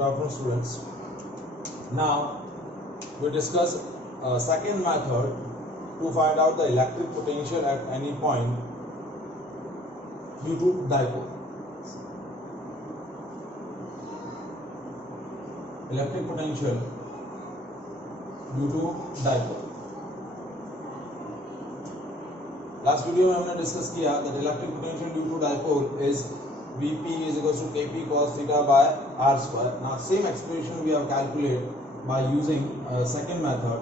Good afternoon, students. Now we discuss a second method to find out the electric potential at any point due to dipole. Electric potential due to dipole. Last video में हमने discuss किया that electric potential due to dipole is Vp is equals to Kp cos theta by r square. Now same expression we have calculated by using second method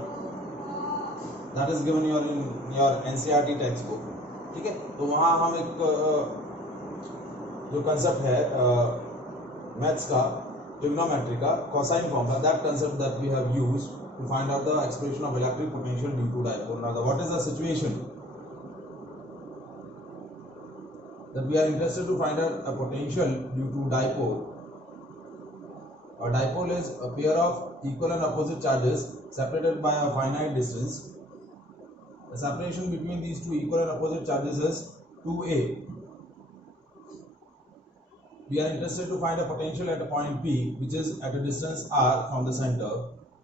that is given in your NCERT textbook. ठीक है, तो वहाँ हम एक जो concept है maths का trigonometry का cosine formula, that concept that we have used to find out the expression of electric potential due to dipole. Now what is the situation? That we are interested to find out a potential due to dipole. A dipole is a pair of equal and opposite charges separated by a finite distance. The separation between these two equal and opposite charges is 2a. We are interested to find a potential at a point P which is at a distance r from the center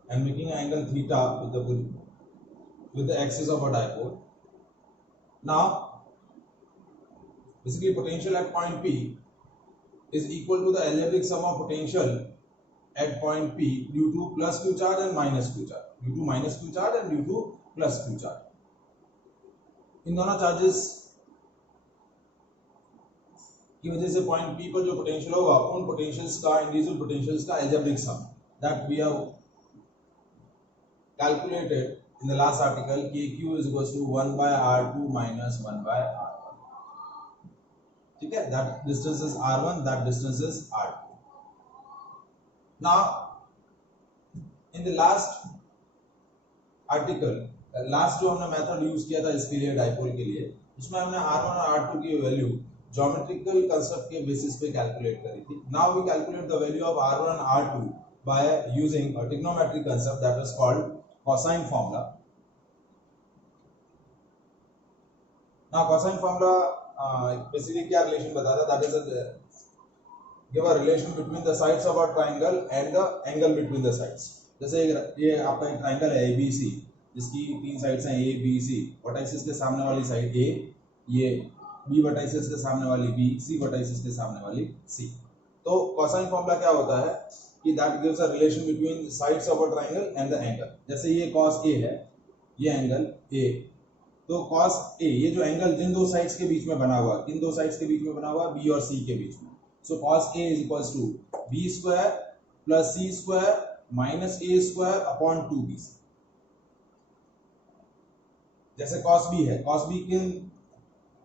and making an angle theta with the axis of a dipole. Now basically potential at point P is equal to the algebraic sum of potential at point P due to plus q charge and minus q charge, due to minus q charge and due to plus q charge. इन दोनों charges की वजह से point P पर जो potential होगा उन potentials का individual potentials का algebraic sum that we have calculated in the last article Kq is equals to 1 by r2 minus 1 by r1. ठीक है, that distance is r1, that distance is r2. Now in the last article, last जो हमने method use किया था इसके लिए dipole के लिए, उसमें हमने r1 और r2 की वैल्यू ज्योमेट्रिकल कंसेप्ट के बेसिस पे कैलकुलेट करी थी. Now we calculate the value of r1 and r2 by using a trigonometric concept that is called cosine formula. Now cosine formula basically क्या रिलेशन बताता है? That is give a relation between the sides of a triangle and the angle between the sides. जैसे ये आपका एक triangle है ABC जिसकी तीन साइड्स हैं A B C. वर्टाइसिस के सामने वाली साइड A, ये B वर्टाइसिस के सामने वाली B, C वर्टाइसिस के सामने वाली C. तो कोसाइन फार्मूला क्या होता है कि that gives a relation between sides of a triangle and the angle. जैसे ये cos A है, ये एंगल A, तो cos A ये जो एंगल जिन दो साइड्स के बीच में बना हुआ, किन दो साइड्स के बीच में बना हुआ, B और C के बीच में. So cos A is equals to B square plus C square minus A square upon 2BC. जैसे cos B है, cos B किन,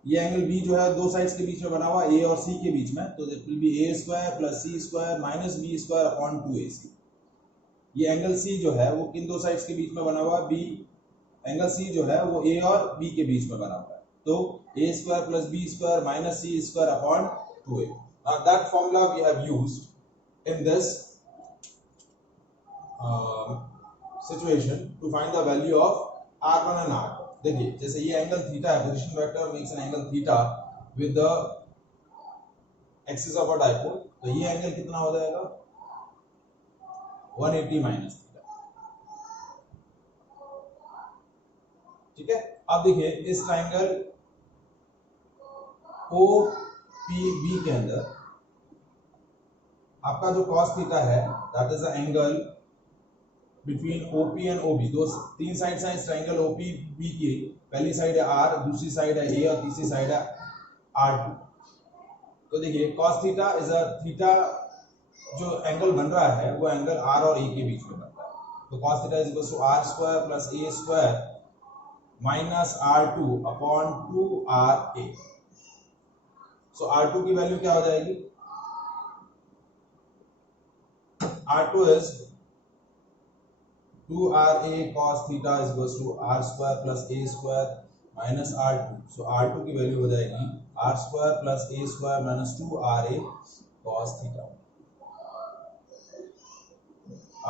ये एंगल B जो है दो साइड्स के बीच में बना हुआ A और C के बीच में, तो it will B A square plus C square minus B square upon 2AC. ये एंगल C जो है वो किन दो साइड्स के बीच में बना हुआ, B, एंगल C जो है वो A और B के बीच में बना हुआ है, तो A square plus B square minus C square upon 2A. Now that formula we have used in this situation to find the value of r1 and r2. देखिए जैसे ये एंगल थीटा है, position vector makes an angle theta with the axis of a dipole, तो ये angle कितना हो जाएगा 180 minus theta. ठीक है, अब देखिए इस ट्रायंगल OPB के अंदर आपका जो cos थीटा है that is the angle between OP and OB. दो तीन साइड्स हैं इस ट्रायंगल OPB की, पहली साइड है R, दूसरी साइड है A और तीसरी साइड है R2. तो देखिए cos theta is a theta, जो एंगल बन रहा है वो एंगल R और A के बीच में बन रहा है. तो cos theta is equal to R square plus A square minus R2 upon 2RA. So R2 की वैल्यू क्या हो जाएगी, R2 is 2RA cos theta is equals to R square plus A square minus R2. So R2 की value हो जाएगी R square plus A square minus 2RA cos theta.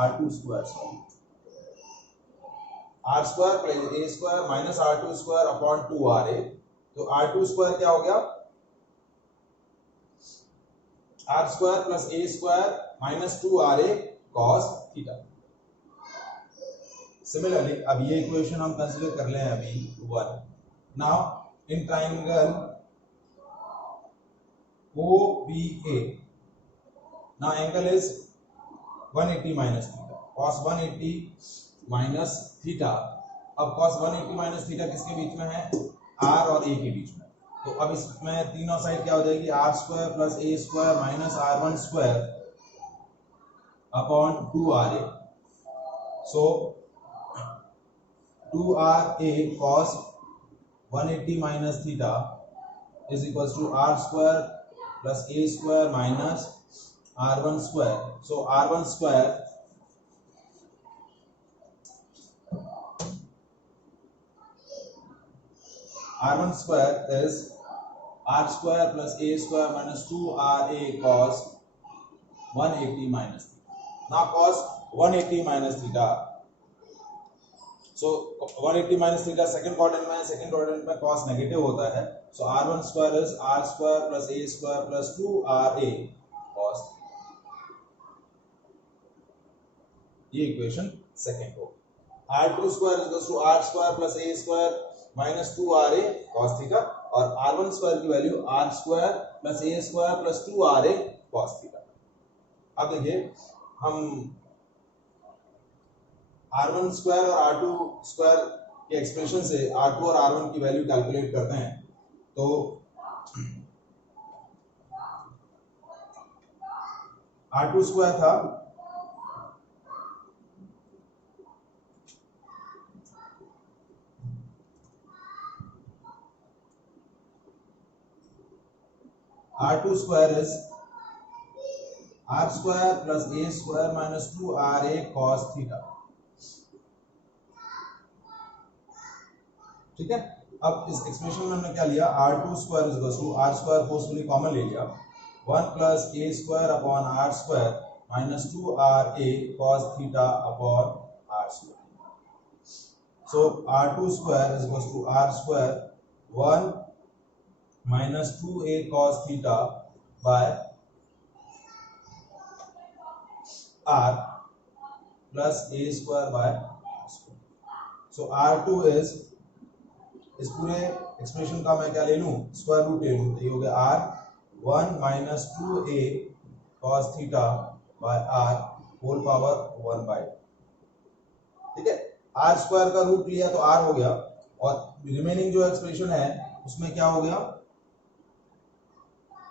R2 square sorry. R square plus A square minus R2 square upon 2RA. तो R2 square क्या हो गया, R square plus A square minus 2RA cos theta. Similarly अब ये equation हम consider कर लें अभी 1। Now in triangle OBA, now angle is 180 minus theta, cos 180 minus theta। अब cos 180 minus theta किसके बीच में है? R और A के बीच में। तो अब इसमें तीनों साइड क्या हो जाएगी? R square plus A square minus R1 square upon 2RA। So 2RA cos 180 minus theta is equals to R square plus A square minus R1 square. So R1 square is R square plus A square minus 2RA cos 180 minus theta. Now cos 180 minus theta. So 180 minus theta second quadrant में cos negative होता है। So R1 square is R square plus A square plus 2RA cos। ये equation second हो। R2 square is equals to R square plus A square minus 2RA cos theta और R1 square की value R square plus A square plus 2RA cos theta. अब देखिए हम R1 square और R2 square के expression से R2 और R1 की वैल्यू कैलकुलेट करते हैं। तो R2 स्क्वायर था R2 square is R square plus A square minus 2RA cos theta. ठीक है, अब इस एक्सप्रेशन में हमने क्या लिया? R2 square is equal to R square forcefully common ले लिया 1 plus A square upon R square minus 2RA cos theta upon R square. So R2 square is equal to R square 1 minus 2A cos theta by R plus A square by R square. So R2 is, इस पूरे expression का मैं क्या ले लूं? Square root ले लूं। तो ये हो गया R 1 minus 2A cos theta by R whole power 1 by. ठीक है, R स्क्वायर का रूट लिया तो R हो गया और रिमेनिंग जो एक्सप्रेशन है उसमें क्या हो गया?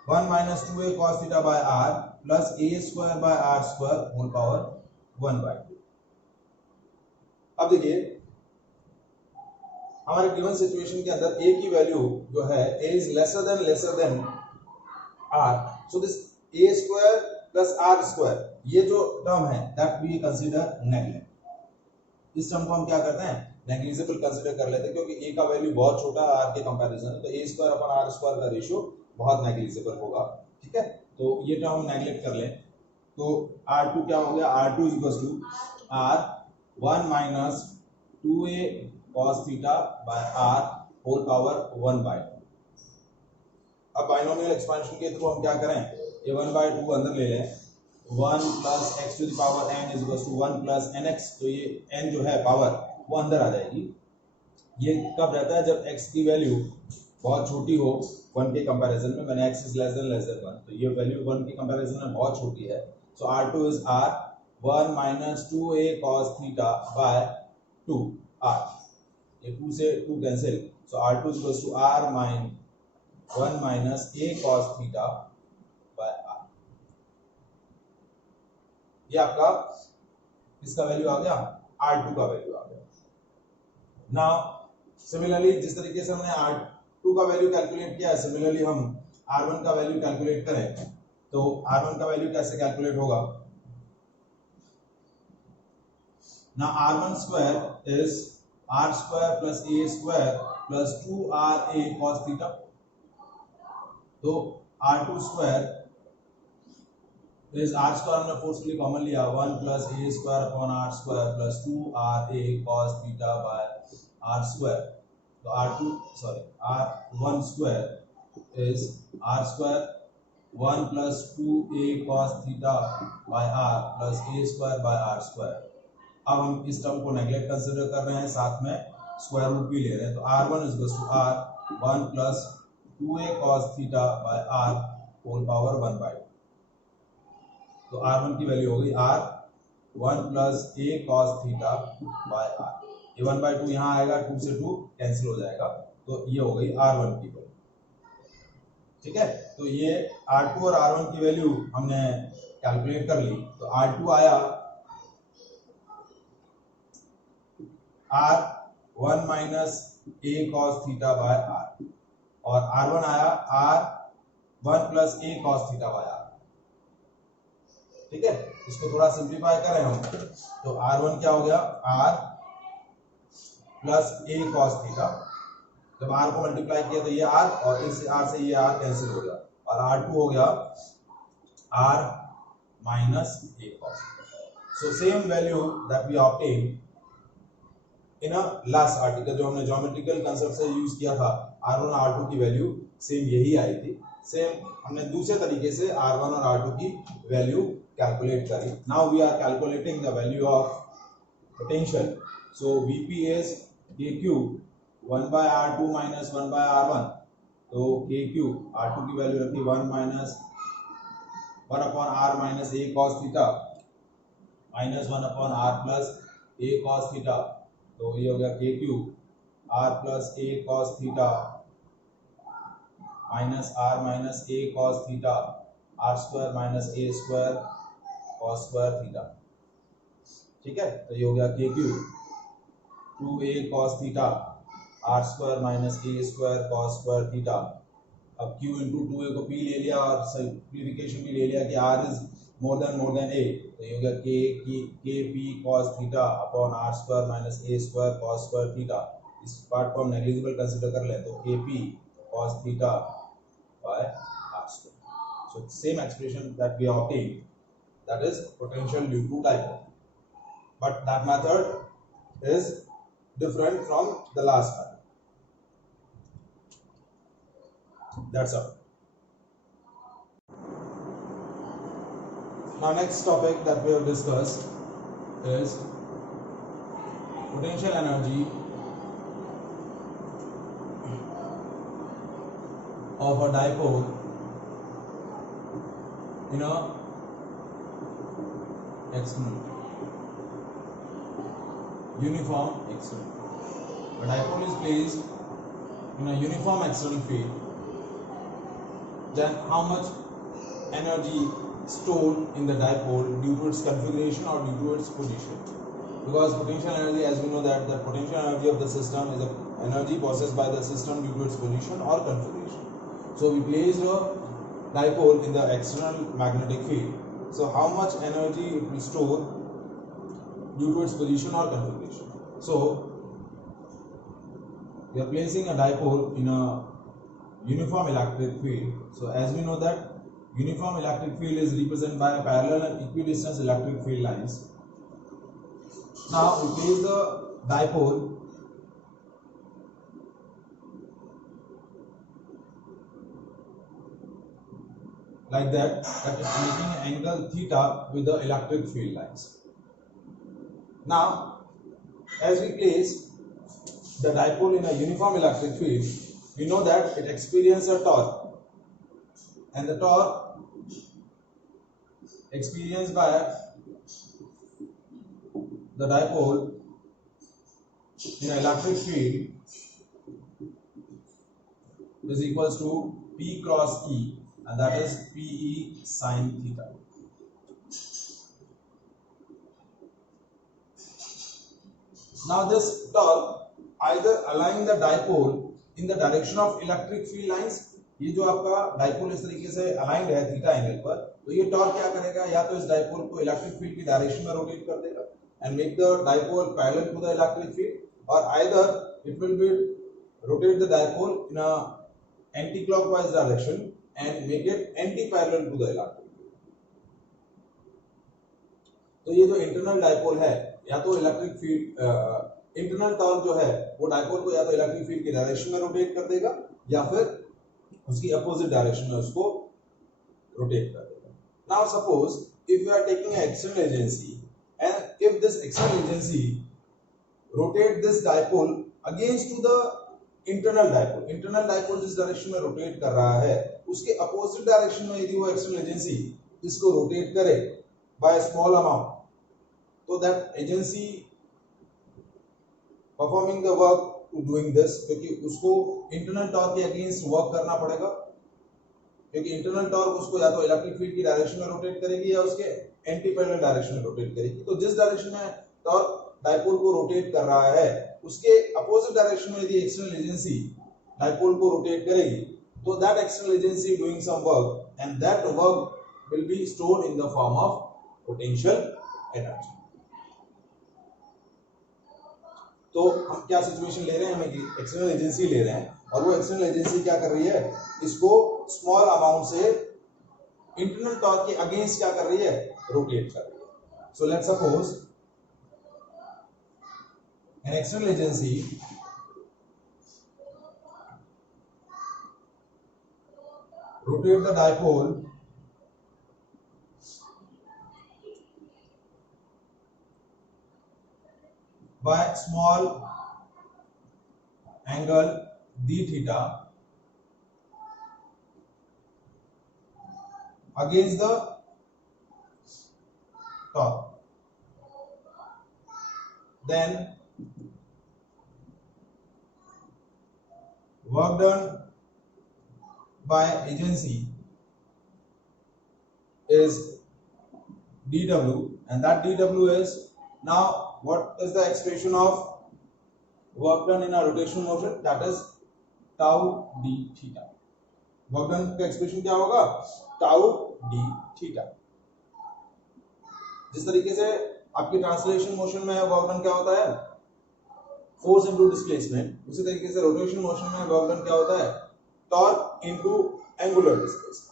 1 minus 2A cos theta by R plus A square by R square whole power 1 by. अब देखिए हमारे गिवन सिचुएशन के अंदर A की वैल्यू जो है A is lesser than R, so this A square plus R square ये जो टर्म है दैट वी कंसीडर नेग्लिजिबल। इस टर्म को हम क्या करते हैं? नेग्लिजिबल कंसीडर कर लेते हैं क्योंकि A का वैल्यू बहुत छोटा है R के कंपैरिजन में, तो A square upon R square का रेशियो बहुत नेग्लिजिबल होगा। ठीक है, तो ये टर्म हम नेग्लेक्ट कर लें तो R2 क्या हो गया? R2 is equal to R 1 minus 2A cos theta by R whole power 1 by. अब बाइनोमियल एक्सपेंशन के थ्रू हम क्या करें? ये 1 बाय 2 अंदर ले लें। 1 plus x to the power n is equal to 1 plus nx, तो ये n जो है पावर वो अंदर आ जाएगी। ये कब रहता है? जब x की वैल्यू बहुत छोटी हो 1 के कंपैरिजन में, मैंने x इज लेस देन 1, तो ये वैल्यू 1 के कंपैरिजन में बहुत छोटी है। So R2 is R 1 minus 2A cos theta by 2R। ये 2 से 2 cancel, so R2 equals to R mine 1 minus A cos theta by R। ये आपका इसका वैल्यू आ गया, R2 का वैल्यू आ गया। नाउ सिमिलरली जिस तरीके से हमने R2 का वैल्यू कैलकुलेट किया है, सिमिलरली हम R1 का वैल्यू कैलकुलेट करें तो R1 का वैल्यू कैसे कैलकुलेट होगा? ना R1 square is R square plus A square plus 2RA cos theta. तो R2 square is R square हमने फोर्सफुली कॉमन लिया 1 plus A square upon R square plus 2RA cos theta by R square. तो R1 square is R square 1 plus 2a cos theta by r plus a square by r square. अब हम इस term को neglect consider कर रहे हैं, साथ में स्क्वायर रूट भी ले रहे हैं, तो r1 is equal to r 1 plus 2a cos theta by r whole power 1/2। तो r1 की वैल्यू हो गई r 1 plus a cos theta by r। ये 1/2 यहाँ आएगा, 2 से 2 कैंसिल हो जाएगा, तो ये हो गई r1 की वैल्यू। ठीक है, तो ये r2 और r1 की वैल्यू हमने कैलकुलेट कर ली। तो r2 आया r1 minus a cos theta by r, और r1 आया r1 plus a cos theta by r। ठीक है, इसको थोड़ा सिंप्लीफाई करें हम, तो r1 क्या हो गया, r plus a cos theta. जब r को मल्टीप्लाई किया तो ये r, और इस r से ये r कैंसिल हो गया, और r2 हो गया r minus a cos। So same value that we obtain in a last article, जो हमने ज्योमेट्रिकल कंसेप्ट से यूज किया था, r1 और r2 की वैल्यू सेम यही आई थी। सेम हमने दूसरे तरीके से r1 और r2 की वैल्यू कैलकुलेट करी। Now we are calculating the value of potential. So Vp is kq 1 by r2 minus 1 by r1। तो kq r2 की वैल्यू रखी 1 minus 1 upon r minus a cos theta minus 1 upon r plus a cos theta. तो ये हो गया kq r plus a cos theta minus r minus a cos theta r square minus a square cos square theta. ठीक है, तो ये हो गया kq 2a cos theta r square minus a square cos square theta. अब q into 2a को p ले लिया और सिंप्लीफिकेशन भी ले लिया कि r is more than a, तो ये हो गया k p cos theta upon r square minus a square cos square theta. इस पार्ट को हम नेग्लिजिबल कंसीडर कर लें, तो kp cos theta by r square. So same expression that we obtained, that is potential due to dipole, but that method is different from the last method. That's all. Now next topic that we have discussed is potential energy of a dipole in a uniform external. A dipole is placed in a uniform external field, then how much energy stored in the dipole due to its configuration or due to its position? Because potential energy, as we know that the potential energy of the system is the energy possessed by the system due to its position or configuration. So we placed a dipole in the external magnetic field. So how much energy it will store due to its position or configuration? So we are placing a dipole in a uniform electric field. So as we know that uniform electric field is represented by parallel and equidistant electric field lines. Now we place the dipole like that is making an angle theta with the electric field lines. Now as we place the dipole in a uniform electric field, we know that it experiences a torque, and the torque experienced by the dipole in an electric field is equals to P cross E, and that is PE sin theta. Now this torque either align the dipole in the direction of electric field lines. ये जो आपका dipole इस तरीके से aligned है theta angle पर, तो ये टॉर्क क्या करेगा, या तो इस डाइपोल को इलेक्ट्रिक फील्ड की डायरेक्शन में रोटेट कर देगा and make the dipole parallel to the electric field, और either it will be rotate the dipole in a anti clockwise direction and make it anti parallel to the electric field. तो ये जो internal dipole है, या तो electric field internal torque जो है वो डाइपोल को या तो इलेक्ट्रिक फील्ड की डायरेक्शन में रोटेट कर देगा, या फिर उसकी अपोजिट डायरेक्शन में उसको रोटेट कर देगा. Now suppose if you are taking an external agency and if this external agency rotate this dipole against to the internal dipole जिस डायरेक्शन में रोटेट कर रहा है उसके अपोजिट डायरेक्शन में यदि वो एक्सटर्नल एजेंसी इसको रोटेट करे बाय स्मॉल अमाउंट, तो that agency performing the work to doing this, क्योंकि उसको इंटरनल टॉर्क के अगेंस्ट वर्क करना पड़ेगा, क्योंकि इंटरनल टॉर्क उसको या तो इलेक्ट्रिक फील्ड की डायरेक्शन में रोटेट करेगी या उसके एंटी पैरेलल डायरेक्शन में रोटेट करेगी. तो जिस डायरेक्शन में टॉर्क डाइपोल को रोटेट कर रहा है उसके अपोजिट डायरेक्शन में यदि एक्सटर्नल एजेंसी डाइपोल को रोटेट करेगी, तो that external agency doing some work and that work will be stored in the form of potential energy. तो हम क्या सिचुएशन ले रहे हैं, हम एक्सटर्नल एजेंसी ले रहे हैं और वो एक्सटर्नल एजेंसी क्या कर रही है, इसको स्मॉल अमाउंट से इंटरनल टॉर्क के अगेंस्ट क्या कर रही है, रोटेट कर रही है. So let's suppose an external agency rotate the dipole by small angle d theta against the torque. Then work done by agency is dW, and that dW is, now what is the expression of work done in a rotational motion, that is tau d theta. work done का expression क्या होगा, tau d theta. जिस तरीके से आपकी translation motion में work done क्या होता है, फोर्स इनटू डिस्प्लेसमेंट, उसी तरीके से रोटेशन मोशन में वर्क डन क्या होता है, torque into angular displacement.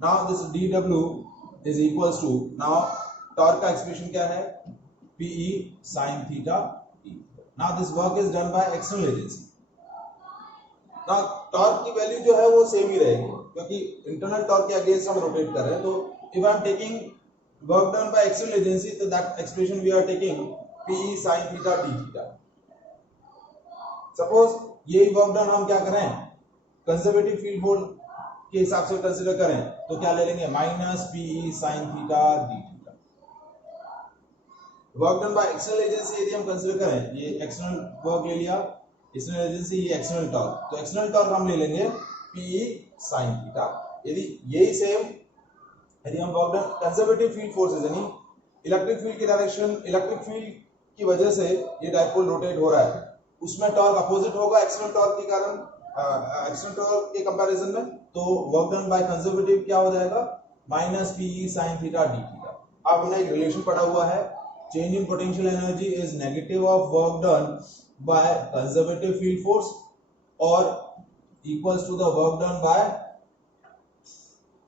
Now this dW is equals to, now torque का एक्सप्रेशन क्या है, PE sin theta d. Now this work is done by external agency. Now torque की value जो है वो सेम ही रहेगी, क्योंकि इंटरनल टॉर्क के अगेंस्ट हम रोटेट कर रहे हैं. तो if I am taking work done by external agency, तो that expression we are taking PE sin theta d theta. Suppose यही वर्क डन हम क्या करें, कंजर्वेटिव फील्ड फोर्स के हिसाब से कंसीडर करें, तो क्या ले लेंगे, minus PE sin theta d theta. Work done by external agency यदि हम कंसीडर करें, ये एक्सटर्नल वर्क ले लिया, एक्सटर्नल एजेंसी, ये एक्सटर्नल टॉर्क, तो एक्सटर्नल टॉर्क हम ले लेंगे PE sin थीटा. यदि यही सेम यदि हम work done conservative field forces यानी इलेक्ट्रिक फील्ड की डायरेक्शन, इलेक्ट्रिक फील्ड की वजह से ये डाइपोल रोटेट हो रहा है, उसमें टॉर्क अपोजिट होगा एक्सटर्नल टॉर्क के कारण, एक्सटर्नल टॉर्क के कंपैरिजन में. तो वर्क डन बाय कंजर्वेटिव क्या हो जाएगा, minus PE sin theta d theta. अब हमने एक रिलेशन पढ़ा हुआ है, change in potential energy is negative of work done by conservative field force और equals to the work done by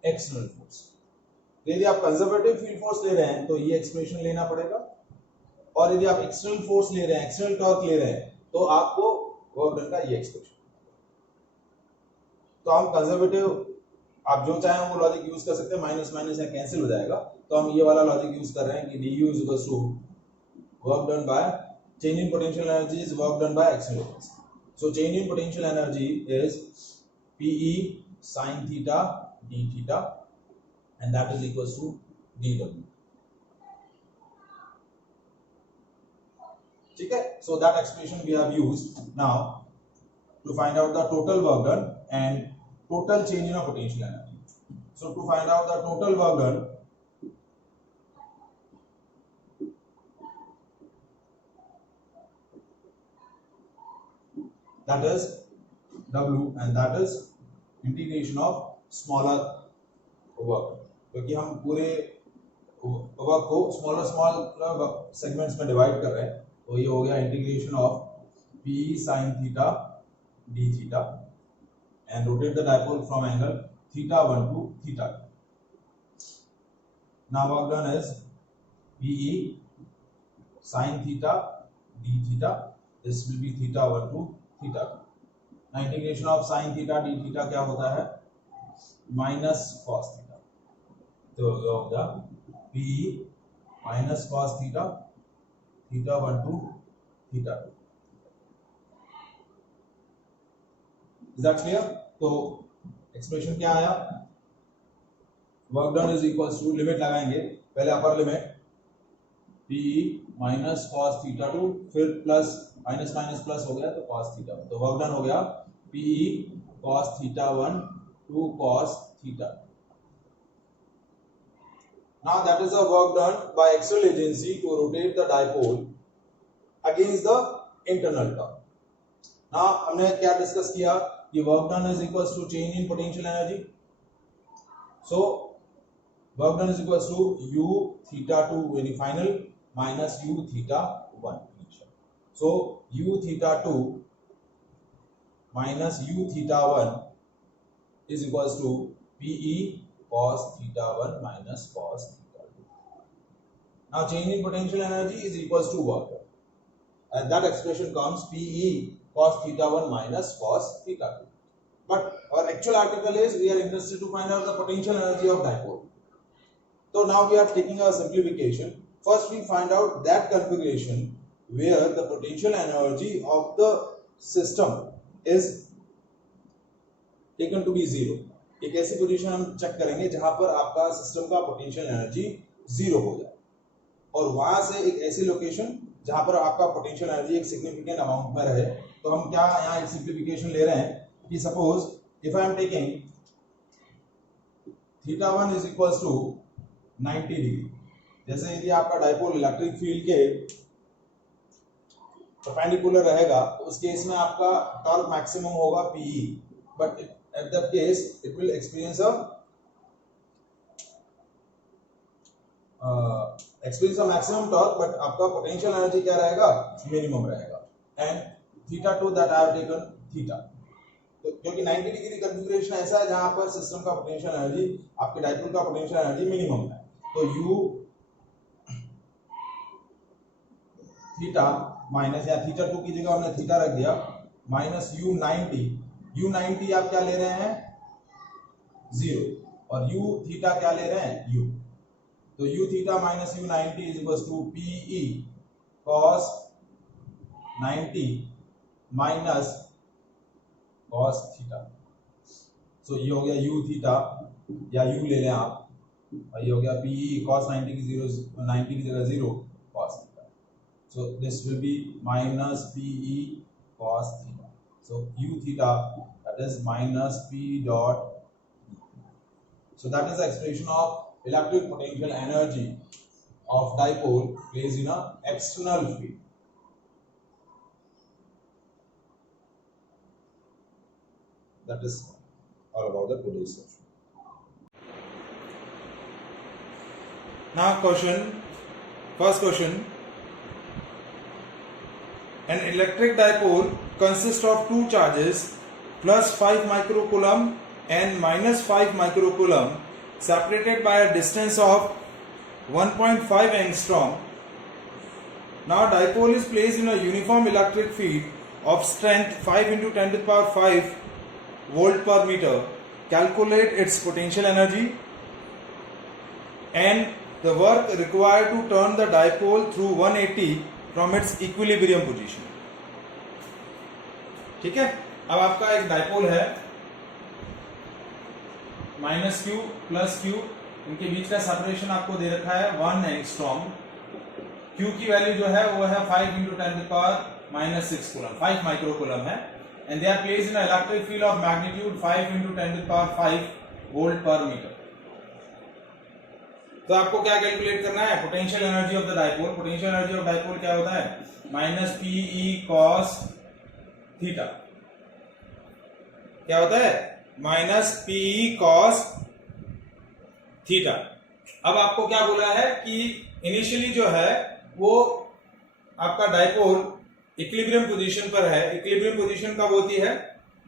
external force. यदि आप कंजर्वेटिव फील्ड फोर्स ले रहे हैं तो ये एक्सप्रेशन लेना पड़ेगा, और यदि आप एक्सटर्नल फोर्स ले रहे हैं, एक्सटर्नल टॉर्क ले रहे हैं, तो आपको वर्क डन का ये एक्सप्रेशन. तो हम कंजर्वेटिव, आप जो चाहें वो लॉजिक यूज कर सकते हैं, माइनस माइनस या कैंसिल हो जाएगा, तो हम ये वाला लॉजिक यूज कर रहे हैं कि du is equal to work done by change in potential energy is work done by external force. So change in potential energy is PE sin theta d theta and that is equals to dW. ठीक है, so that expression we have used now to find out the total work done and total change in a potential energy. So to find out the total work done, that is W and that is integration of smaller work, क्योंकि हम पूरे work को smaller segments में divide कर रहे हैं. तो ये हो गया integration of PE sin theta d theta and rotate the dipole from angle theta 1 to theta 2. Now work done is PE sin theta d theta, this will be theta 1 to theta 2. Now integration of sin theta d theta क्या होता है, minus cos theta. तो ये हो गया PE minus cos theta, theta 1 to theta 2. Is that clear? तो expression क्या आया? Work done is equals to, limit लगाएंगे पहले upper limit PE minus cos theta 2, फिर प्लस माइनस माइनस प्लस हो गया तो cos थीटा 1. तो वर्क डन हो गया PE cos theta 1 to cos theta 2. Now that is the work done by external agency to rotate the dipole against the internal term. Now हमने क्या discuss किया कि work done is equals to change in potential energy. So work done is equals to U theta 2 very final minus U theta 1 initial. So U theta 2 minus U theta 1 is equals to PE cos theta 1 minus cos theta 2. Now change in potential energy is equals to work done. And that expression comes PE cos theta 1 minus cos theta 2. But our actual article is we are interested to find out the potential energy of dipole. So now we are taking a simplification. First we find out that configuration where the potential energy of the system is taken to be zero. एक ऐसी position हम check करेंगे जहां पर आपका system का potential energy zero हो जाए, और वहां से एक ऐसी लोकेशन जहां पर आपका पोटेंशियल एनर्जी एक सिग्निफिकेंट अमाउंट में रहे. तो हम क्या यहाँ एक सिंप्लीफिकेशन ले रहे हैं कि suppose if I am taking theta 1 is equals to 90 degree. जैसे यदि आपका डाइपोल इलेक्ट्रिक फील्ड के परपेंडिकुलर रहेगा तो उस केस में आपका टॉर्क मैक्सिमम होगा PE, but at that case it will experience a maximum torque, but आपका potential energy क्या रहेगा? minimum रहेगा. and theta 2 that I have taken theta. तो क्योंकि 90 डिग्री कॉन्फ़िगरेशन ऐसा है जहां पर सिस्टम का पोटेंशियल एनर्जी आपके डाइपोल का पोटेंशियल एनर्जी मिनिमम है. तो U थीटा माइनस, या थीटा 2 की जगह हमने थीटा रख दिया, माइनस U90 आप क्या ले रहे हैं? 0. और U थीटा क्या ले रहे हैं? U. तो U theta minus U90 is equals to PE cos 90 minus cos theta. So ये हो गया U थीटा, या U ले लें आप, और ये हो गया PE cos 90 की 90 की जगह 0 cos theta. So this will be minus PE cos theta. So U theta, that is minus P dot. So that is the expression of electric potential energy of dipole placed in a external field. That is all about the today's session. Now first question. An electric dipole consists of two charges plus 5 microcoulomb and minus 5 microcoulomb separated by a distance of 1.5 angstrom. Now dipole is placed in a uniform electric field of strength 5 into 10 to the power 5 volt per meter. Calculate its potential energy and the work required to turn the dipole through 180 from its equilibrium position. ठीक है. अब आपका एक dipole है, minus Q plus Q, इनके बीच का separation आपको दे रखा है 1 एंगस्ट्रॉम. Q की वैल्यू जो है वो है 5 into 10 to the power minus 6 coulomb, 5 microcoulomb है, and they are placed in electric field of magnitude 5 into 10 to the power 5 volt per metre. तो आपको क्या कैलकुलेट करना है? Potential energy of the dipole. Potential energy of dipole क्या होता है? Minus PE cos theta. क्या होता है? Minus PE cos theta. अब आपको क्या बोला है कि इनिशियली जो है वो आपका डाइपोल इक्विलिब्रियम पोजीशन पर है. इक्विलिब्रियम पोजीशन कब होती है?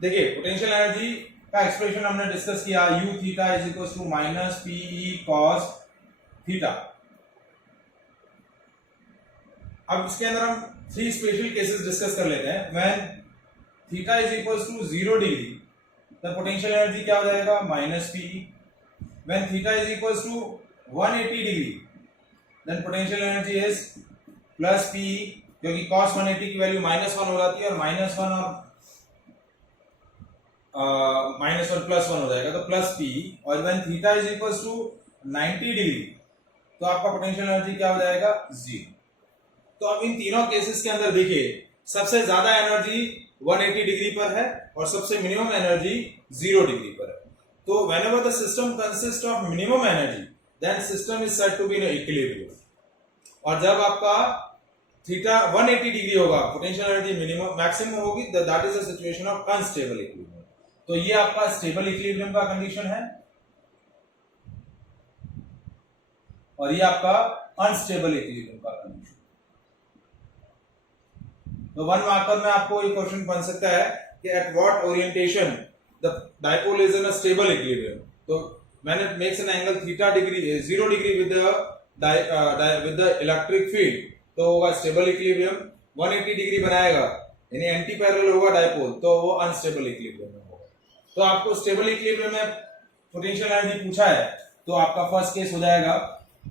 देखिए पोटेंशियल एनर्जी का एक्सप्रेशन हमने डिस्कस किया, U theta is equal to minus PE cos theta. अब इसके अंदर हम 3 स्पेशल केसेस डिस्कस कर लेते हैं. When theta is equals to 0 degree तो पोटेंशियल एनर्जी क्या हो जाएगा minus P. When theta is equals to 180 degree then potential energy is plus P, क्योंकि cos 180 की वैल्यू -1 हो जाती है और -1 और -1 +1 हो जाएगा तो प्लस पी। और when theta is equals to 90 degree तो आपका पोटेंशियल एनर्जी क्या हो जाएगा 0। तो अब इन तीनों केसेस के अंदर देखिए सबसे ज्यादा एनर्जी 180 डिग्री पर है और सबसे मिनिमम एनर्जी 0 डिग्री पर है। तो whenever the system consists of minimum energy then system is said to be in equilibrium। और जब आपका थीटा 180 डिग्री होगा पोटेंशियल एनर्जी मिनिमम मैक्सिमम होगी that is a situation of unstable equilibrium. तो ये आपका स्टेबल इक्विलिब्रियम का कंडीशन है और ये आपका अनस्टेबल इक्विलिब्रियम का कंडीशन। तो 1 मार्कर में आपको ये क्वेश्चन बन सकता है कि at what orientation the dipole is in a stable equilibrium. तो when it makes an angle theta degree 0 degree with the electric field तो होगा स्टेबल इक्विलिब्रियम। 180 डिग्री बनाएगा यानी एंटी पैरेलल होगा डाइपोल तो वो अनस्टेबल इक्विलिब्रियम में होगा। तो आपको स्टेबल इक्विलिब्रियम में पोटेंशियल एनर्जी पूछा है तो आपका फर्स्ट केस हो जाएगा।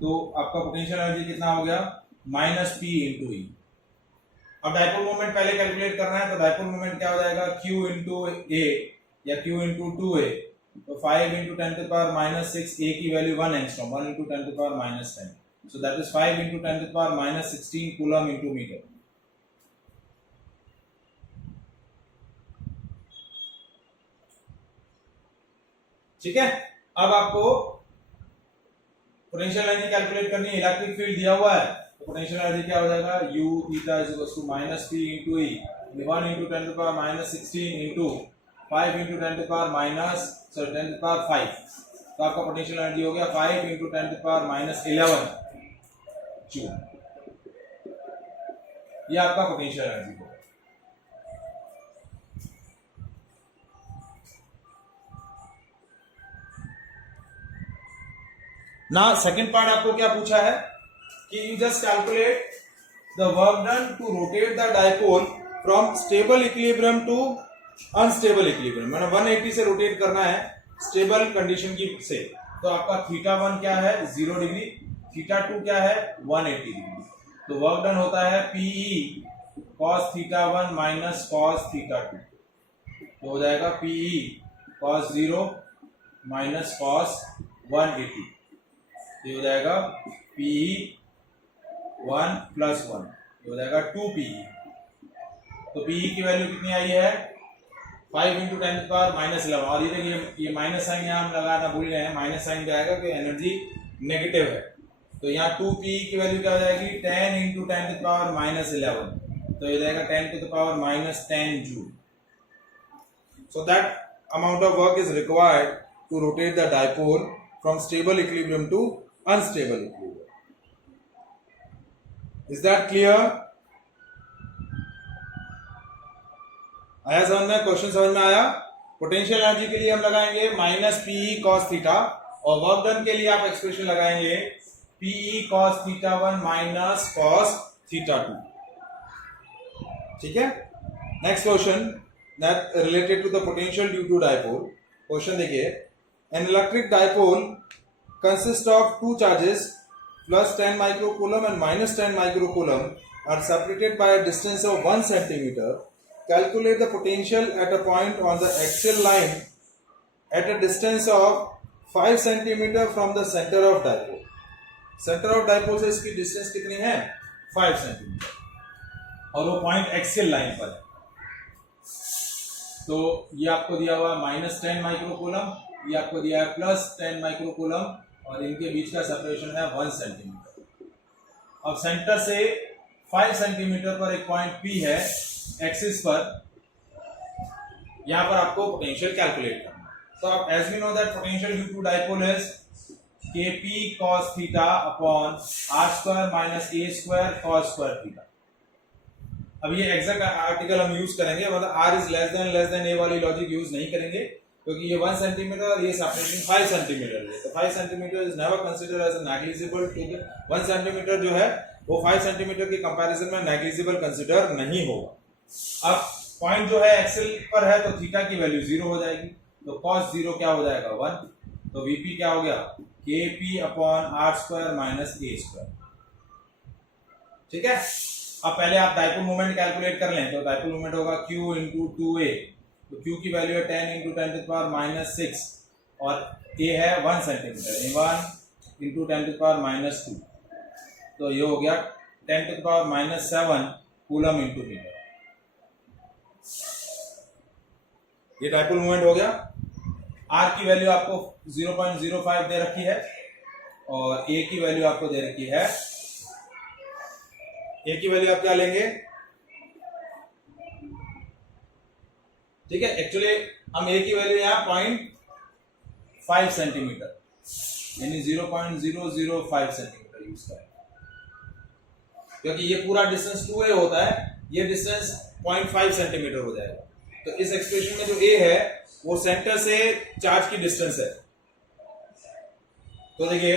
तो आपका पोटेंशियल एनर्जी कितना हो गया -p × E। अब डाइपोल मोमेंट पहले कैलकुलेट करना है तो डाइपोल मोमेंट क्या हो जाएगा q × a या q × 2a। तो 5 × 10⁻⁻6 a की वैल्यू 1 angstrom 1 × 10⁻⁻10 so that is 5 × 10⁻⁻16 coulomb × metre. ठीक है। अब आपको पोटेंशियल एनर्जी कैलकुलेट करनी है। इलेक्ट्रिक फील्ड दिया हुआ है तो पोटेंशियल एनर्जी क्या हो जाएगा u theta is equal to -p × e 1 × 10⁻⁻16 × 5 × 10⁻⁻5। तो आपका पोटेंशियल एनर्जी हो गया 5 × 10⁻11 जूल। ये आपका पोटेंशियल एनर्जी होगा। ना सेकंड पार्ट आपको क्या पूछा है कि you just calculate the work done to rotate the dipole from stable equilibrium to unstable equilibrium. मैंने 180 से रोटेट करना है स्टेबल कंडीशन की से। तो आपका θ1 क्या है 0 डिग्री, θ2 क्या है 180 डिग्री। तो वर्क डन होता है PE cos θ1 माइनस cos θ2। तो हो जाएगा PE cos 0 माइनस cos 180। ये हो जाएगा PE 1 + 1 ये हो जाएगा 2PE। तो PE की वैल्यू कितनी आई है 5 × 10⁻11। और ये देखिए ये माइनस साइन यहाँ हम लगाना भूल गए हैं। माइनस साइन क्या आएगा कि एनर्जी नेगेटिव है। तो यहाँ 2PE की वैल्यू क्या हो जाएगी 10 × 10⁻11। तो ये जाएगा 10⁻−10 joule. So that amount of work is required to rotate the dipole from stable equilibrium to unstable equilibrium. Is that clear? आया समझ में? क्वेश्चन समझ में आया? पोटेंशियल एनर्जी के लिए हम लगाएंगे -PE cos थीटा और वर्क डन के लिए आप एक्सप्रेशन लगाएंगे PE cos θ1 माइनस cos θ2। ठीक है। Next question that related to the potential due to dipole। Question देखिए, an electric dipole consists of two charges plus 10 microcoulomb and minus 10 microcoulomb are separated by a distance of 1 centimeter. Calculate the potential at a point on the axial line at a distance of 5 centimeter from the center of dipole। center of dipole से इसकी distance कितनी है 5 centimeter और वो point axial line पर है। तो ये आपको दिया हुआ -10 माइक्रोकूलम, ये आपको दिया है +10 माइक्रोकूलम और इनके बीच का सेपरेशन है 1 सेंटीमीटर। अब सेंटर से 5 सेंटीमीटर पर एक पॉइंट P है एक्सिस पर, यहां पर आपको पोटेंशियल कैलकुलेट करना है। तो अब as we know that potential due to dipole is Kp cos theta upon r² - a² cos² theta. अब ये एग्जैक्ट आर्टिकल हम यूज करेंगे, मतलब r is less than a वाली लॉजिक यूज नहीं करेंगे क्योंकि ये 1 सेंटीमीटर और ये सेपरेशन 5 सेंटीमीटर है। तो 5 centimetre is never considered as a negligible. ठीक है, 1 सेंटीमीटर जो है वो 5 सेंटीमीटर के कंपैरिजन में नेग्लिजिबल कंसीडर नहीं होगा। अब पॉइंट जो है एक्सेल पर है तो थीटा की वैल्यू 0 हो जाएगी। तो cos 0 क्या हो जाएगा 1, तो Vp क्या हो गया Kp upon r square minus a square. ठीक है, अब पहले आप डाइपोल मोमेंट कैलकुलेट कर लें, तो डाइपोल मोमेंट होगा Q इंटू 2a, तो Q की वैल्यू है 10 into 10 to the power minus 6 और a है 1 centimetre, 1 into 10 to the power minus 2, तो ये हो गया 10 to the power minus 7 coulomb into metre. ये डाइपोल मोमेंट हो गया। R की वैल्यू आपको 0.05 दे रखी है और A की वैल्यू आपको दे रखी है, A की वैल्यू आप क्या लेंगे, ठीक है, एक्चुअली हम A की वैल्यू यहाँ 0.5 सेंटीमीटर यानी 0.005 सेंटीमीटर यूज करें, क्योंकि ये पूरा डिस्टेंस 2a होता है, ये डिस्टेंस 0.5 सेंटीमीटर हो जाएगा। तो इस एक्सप्रेशन में जो a है वो सेंटर से चार्ज की डिस्टेंस है। तो देखिए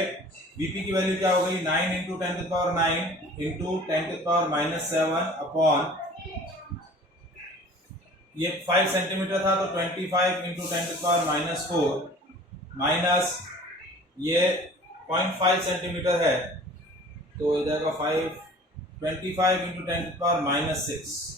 Vp की वैल्यू क्या हो गई 9 into 10 to the power 9 into 10 to the power minus 7 upon ये 5 सेंटीमीटर था तो 25 into 10 to the power minus 4 minus ये 0.5 सेंटीमीटर है तो हो जाएगा 25 into 10 to the power minus 6।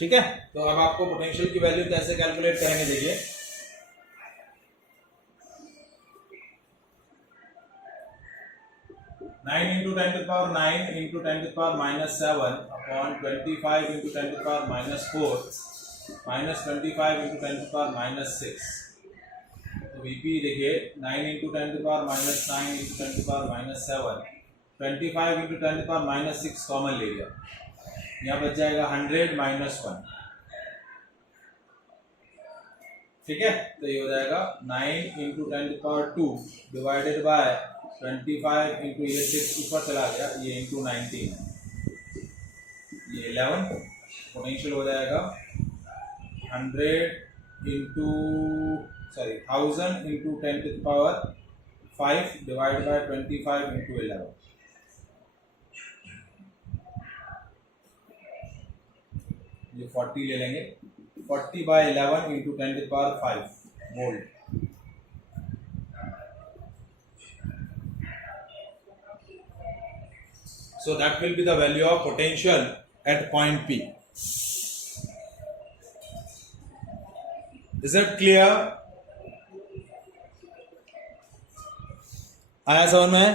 ठीक है, तो अब आपको पोटेंशियल की वैल्यू कैसे कैलकुलेट करेंगे देखिए। Nine into 10 to power 9 into 10 to power minus 7 upon 25 into 10 to power minus 4 minus 25 into 10 to power minus 6। तो वीपी देखिए 9 into 10 to power minus 9 into 10 to power minus 7 25 into 10 to power minus 6 common ले लिया, यहाँ बच जाएगा 100 minus 1। ठीक है, तो ये हो जाएगा 9 into 10 to power 2 divided by 25 into ये 6 ऊपर चला गया, ये इंटू 19 ये 11। पोटेंशियल हो जाएगा 100 into 1000 into 10 to power 5 divide by 25 into 11। ये 40 ले लेंगे, 40 by 11 into 10 to the power 5 volt। So that will be the value of potential at point P. Is that clear? आया समझ में?